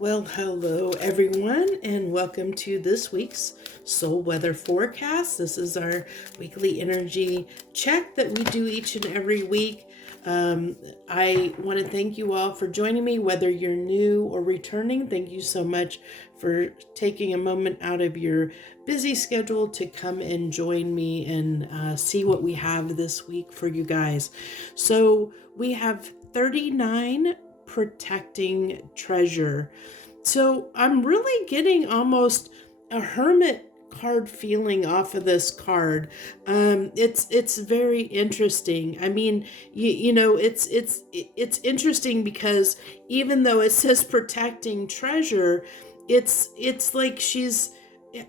Well, hello everyone, and welcome to this week's Soul Weather Forecast. This is our weekly energy check that we do each and every week. I want to thank you all for joining me, whether you're new or returning. Thank you so much for taking a moment out of your busy schedule to come and join me and see what we have this week for you guys. So we have 39 protecting treasure. So I'm really getting almost a hermit card feeling off of this card. It's very interesting. I mean, it's interesting because even though it says protecting treasure, it's like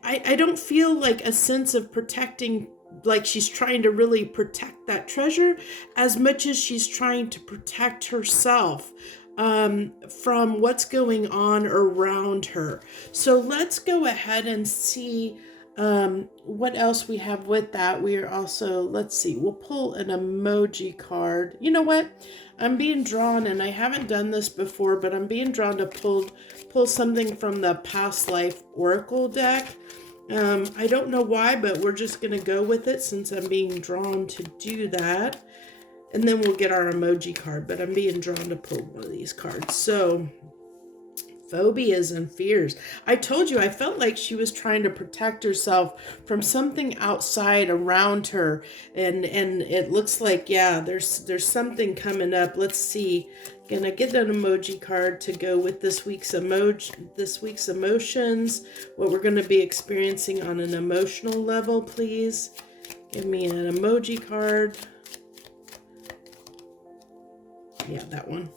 I don't feel like a sense of protecting, like she's trying to really protect that treasure as much as she's trying to protect herself from what's going on around her. So let's go ahead and see what else we have with that. We are also, let's see, we'll pull an emoji card. You know what? I'm being drawn, and I haven't done this before, but I'm being drawn to pull something from the Past Life Oracle deck. I don't know why, but we're just going to go with it since I'm being drawn to do that. And then we'll get our emoji card, but I'm being drawn to pull one of these cards. So, phobias and fears. I told you, I felt like she was trying to protect herself from something outside around her. And it looks like, yeah, there's something coming up. Let's see. Gonna get an emoji card to go with this week's emotions, what we're gonna be experiencing on an emotional level, please. Give me an emoji card. Yeah, that one.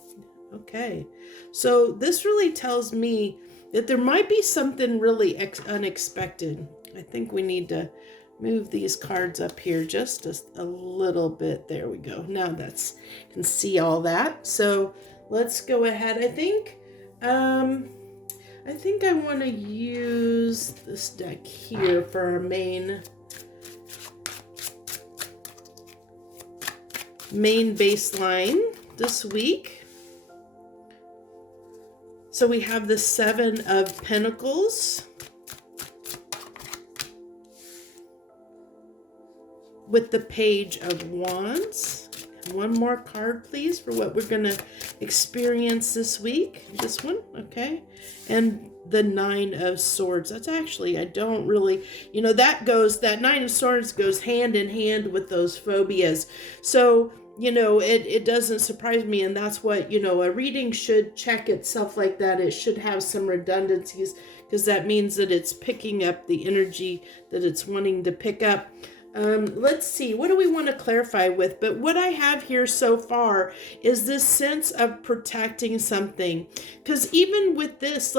Okay. So this really tells me that there might be something really unexpected. I think we need to move these cards up here just a little bit. There we go. Now that's, you can see all that. So let's go ahead. I think I want to use this deck here for our main baseline this week. So we have the Seven of Pentacles with the Page of Wands. One more card, please, for what we're going to experience this week. This one, okay. And the Nine of Swords. That's actually, I don't really, that Nine of Swords goes hand in hand with those phobias. So, it doesn't surprise me, and that's what, a reading should check itself like that. It should have some redundancies because that means that it's picking up the energy that it's wanting to pick up. Let's see, what do we want to clarify with? But what I have here so far is this sense of protecting something. Because even with this,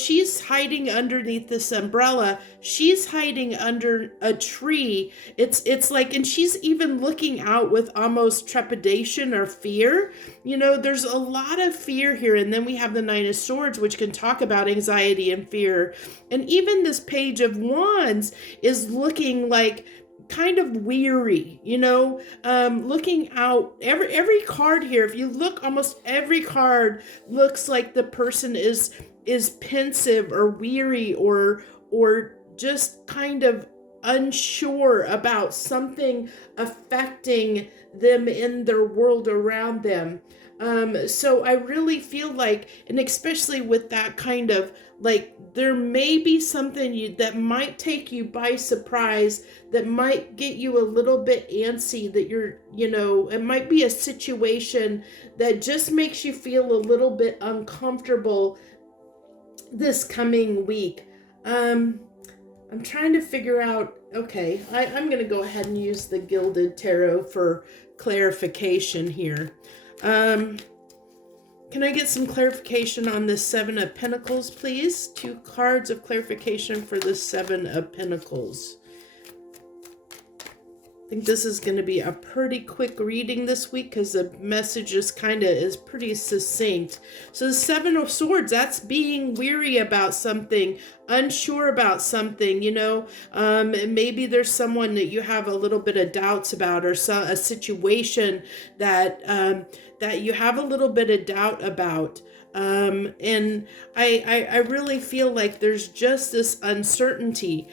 she's hiding underneath this umbrella. She's hiding under a tree. It's like, and she's even looking out with almost trepidation or fear. There's a lot of fear here. And then we have the Nine of Swords, which can talk about anxiety and fear. And even this Page of Wands is looking like kind of weary, looking out. Every card here, if you look, almost every card looks like the person is pensive or weary or just kind of unsure about something affecting them in their world around them. So I really feel like, and especially with that kind of, there may be something that might take you by surprise, that might get you a little bit antsy, that it might be a situation that just makes you feel a little bit uncomfortable this coming week. I'm trying to figure out, okay, I'm going to go ahead and use the Gilded Tarot for clarification here. Can I get some clarification on this Seven of Pentacles, please? 2 cards of clarification for the Seven of Pentacles. I think this is going to be a pretty quick reading this week because the message is pretty succinct. So the Seven of Swords, that's being weary about something, unsure about something, maybe there's someone that you have a little bit of doubts about, or a situation that you have a little bit of doubt about. And I really feel like there's just this uncertainty,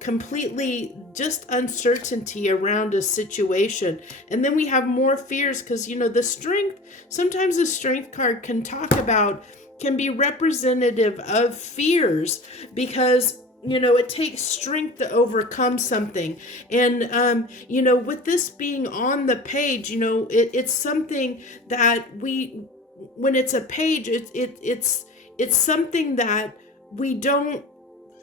completely just uncertainty around a situation. And then we have more fears because, the strength, sometimes the strength card can be representative of fears because it takes strength to overcome something. And with this being on the page, it's something that when it's a page, it's something that we don't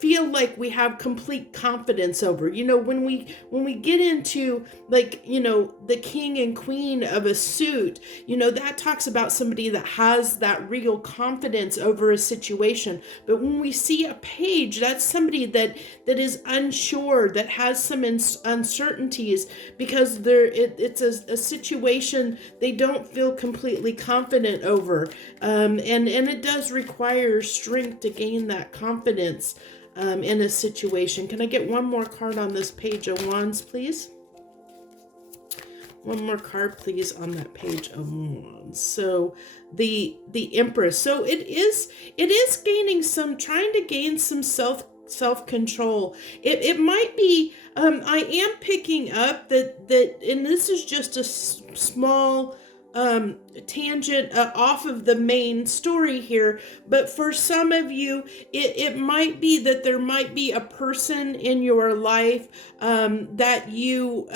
feel like we have complete confidence over. When we get into, like, the king and queen of a suit, that talks about somebody that has that real confidence over a situation. But when we see a page, that's somebody that is unsure, that has some uncertainties because it's a situation they don't feel completely confident over. And it does require strength to gain that confidence in a situation. Can I get one more card on this page of wands, please? One more card, please, on that page of wands. So the Empress. So it is trying to gain some self-control. It might be, I am picking up that, and this is just a small tangent off of the main story here, but for some of you, it might be that there might be a person in your life that you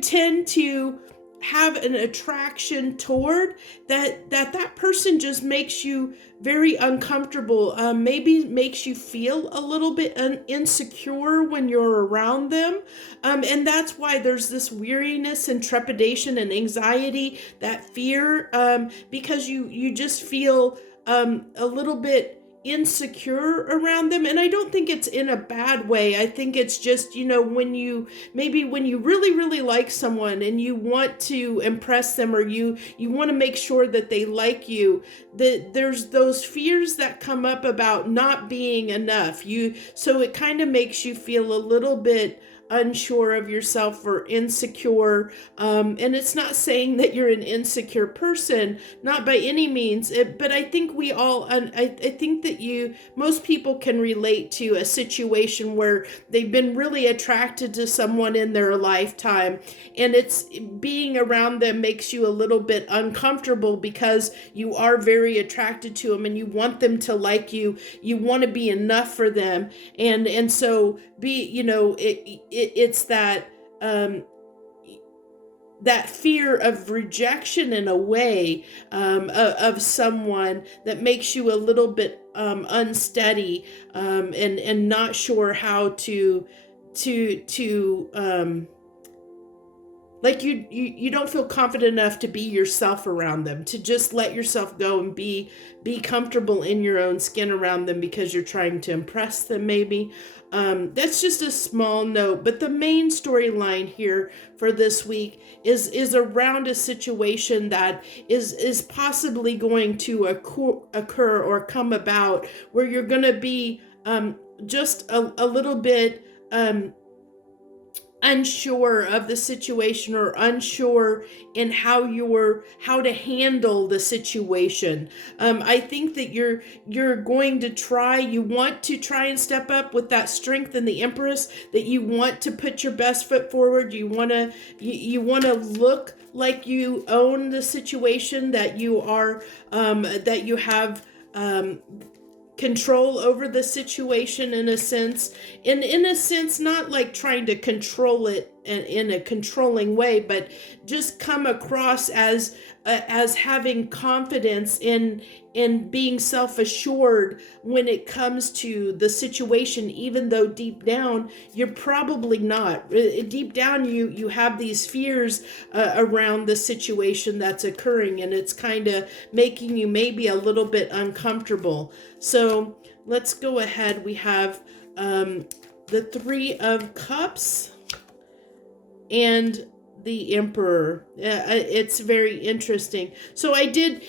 tend to have an attraction toward, that person just makes you very uncomfortable, maybe makes you feel a little bit insecure when you're around them, and that's why there's this weariness and trepidation and anxiety, that fear, because you just feel a little bit insecure around them. And I don't think it's in a bad way. I think it's just, when you really, really like someone and you want to impress them, or you want to make sure that they like you, that there's those fears that come up about not being enough. So it kind of makes you feel a little bit unsure of yourself or insecure, and it's not saying that you're an insecure person, not by any means, but I think we all, I think that most people can relate to a situation where they've been really attracted to someone in their lifetime, and it's being around them makes you a little bit uncomfortable because you are very attracted to them and you want them to like you, you want to be enough for them, and so it's that that fear of rejection in a way, of someone that makes you a little bit unsteady, and not sure how to like you don't feel confident enough to be yourself around them, to just let yourself go and be comfortable in your own skin around them because you're trying to impress them, maybe. That's just a small note, but the main storyline here for this week is around a situation that is possibly going to occur or come about, where you're going to be just a little bit unsure of the situation, or unsure in how to handle the situation. I think that you're going to you want to try and step up with that strength in the Empress, that you want to put your best foot forward. You want to look like you own the situation, that you are that you have control over the situation, in a sense, not like trying to control it in a controlling way, but just come across as having confidence in being self-assured when it comes to the situation, even though deep down you're probably not. Deep down you have these fears around the situation that's occurring, and it's kind of making you maybe a little bit uncomfortable. So let's go ahead. We have the Three of Cups and the Emperor. It's very interesting. So I did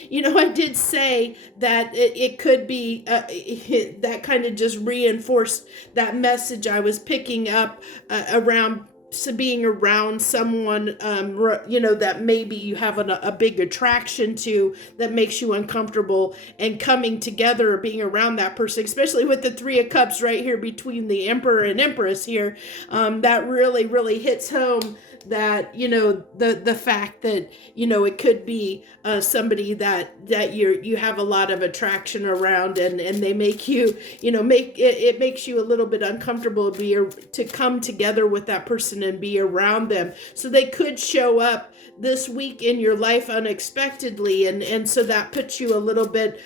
say that it could be that kind of just reinforced that message I was picking up around being around someone, that maybe you have a big attraction to, that makes you uncomfortable, and coming together or being around that person, especially with the Three of Cups right here between the Emperor and Empress here, that really, really hits home that, the fact that, it could be somebody that you have a lot of attraction around, and they make you, it makes you a little bit uncomfortable to come together with that person and be around them. So they could show up this week in your life unexpectedly, and so that puts you a little bit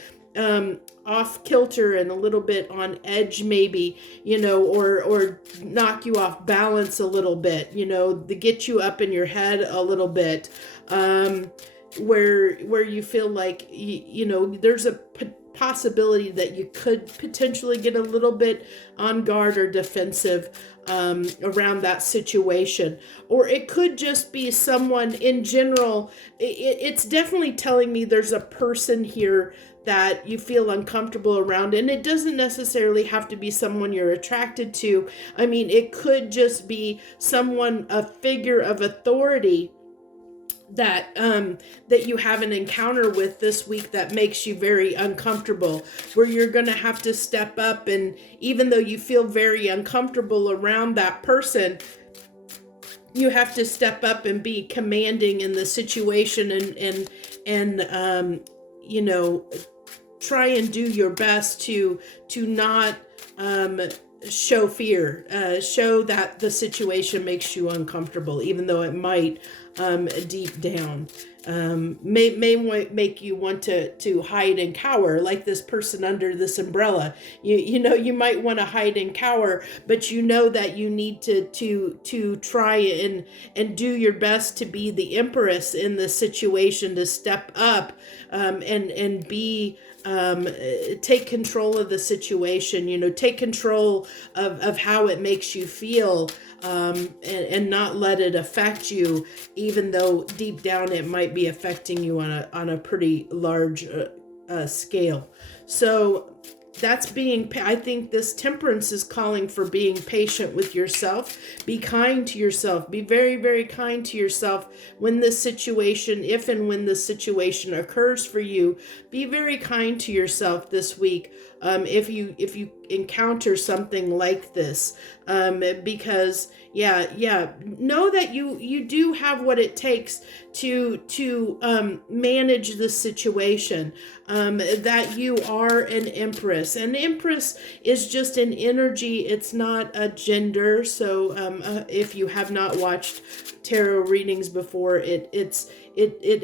off kilter and a little bit on edge, maybe, or knock you off balance a little bit, to get you up in your head a little bit, where you feel like, there's a possibility that you could potentially get a little bit on guard or defensive around that situation. Or it could just be someone in general. It's definitely telling me there's a person here that you feel uncomfortable around, and it doesn't necessarily have to be someone you're attracted to. I mean, it could just be someone, a figure of authority that you have an encounter with this week that makes you very uncomfortable, where you're going to have to step up, and even though you feel very uncomfortable around that person, you have to step up and be commanding in the situation, and try and do your best to not show fear, show that the situation makes you uncomfortable, even though it might deep down may make you want to hide and cower, like this person under this umbrella. You might want to hide and cower, but that you need to try and do your best to be the Empress in the situation, to step up and be take control of the situation, take control of how it makes you feel, and not let it affect you, even though deep down it might be affecting you on a pretty large scale. So that's I think this Temperance is calling for being patient with yourself. Be kind to yourself. Be very, very kind to yourself when this situation, if and when this situation occurs for you. Be very kind to yourself this week. If you encounter something like this, because know that you do have what it takes to manage this situation, that you are an Empress. An Empress is just an energy. It's not a gender. So if you have not watched tarot readings before, it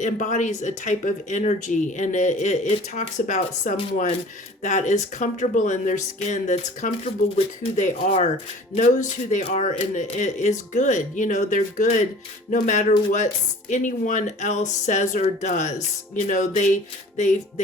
embodies a type of energy, and it talks about someone that is comfortable in their skin, that's comfortable with who they are, knows who they are, and is good. They're good no matter what anyone else says or does. They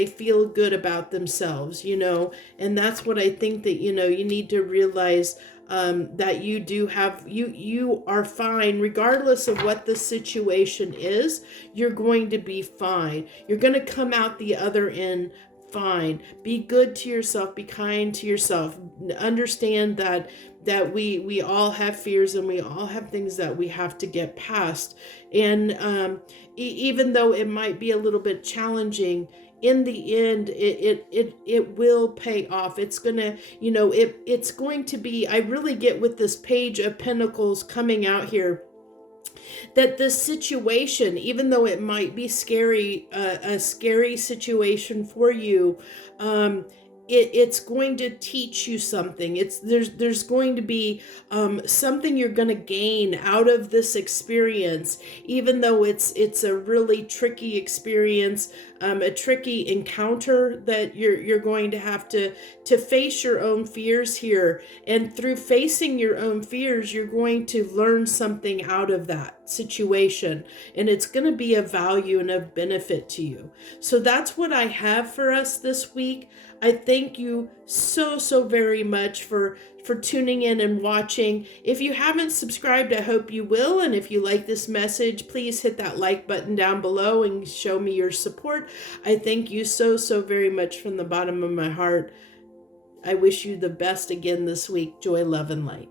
feel good about themselves, and that's what I think that, you need to realize, that you are fine regardless of what the situation is. You're going to be fine. You're going to come out the other end fine. Be good to yourself. Be kind to yourself. Understand that we all have fears, and we all have things that we have to get past. And even though it might be a little bit challenging, in the end, it will pay off. It's gonna, it's going to be, I really get with this Page of Pentacles coming out here, that this situation, even though it might be scary, a scary situation for you, it's going to teach you something. There's going to be something you're going to gain out of this experience, even though it's a really tricky experience, a tricky encounter that you're going to have to face your own fears here. And through facing your own fears, you're going to learn something out of that situation, and it's going to be of value and of benefit to you. So that's what I have for us this week. I thank you so very much for tuning in and watching. If you haven't subscribed, I hope you will. And if you like this message, please hit that like button down below and show me your support. I thank you so very much from the bottom of my heart. I wish you the best again this week. Joy, love, and light.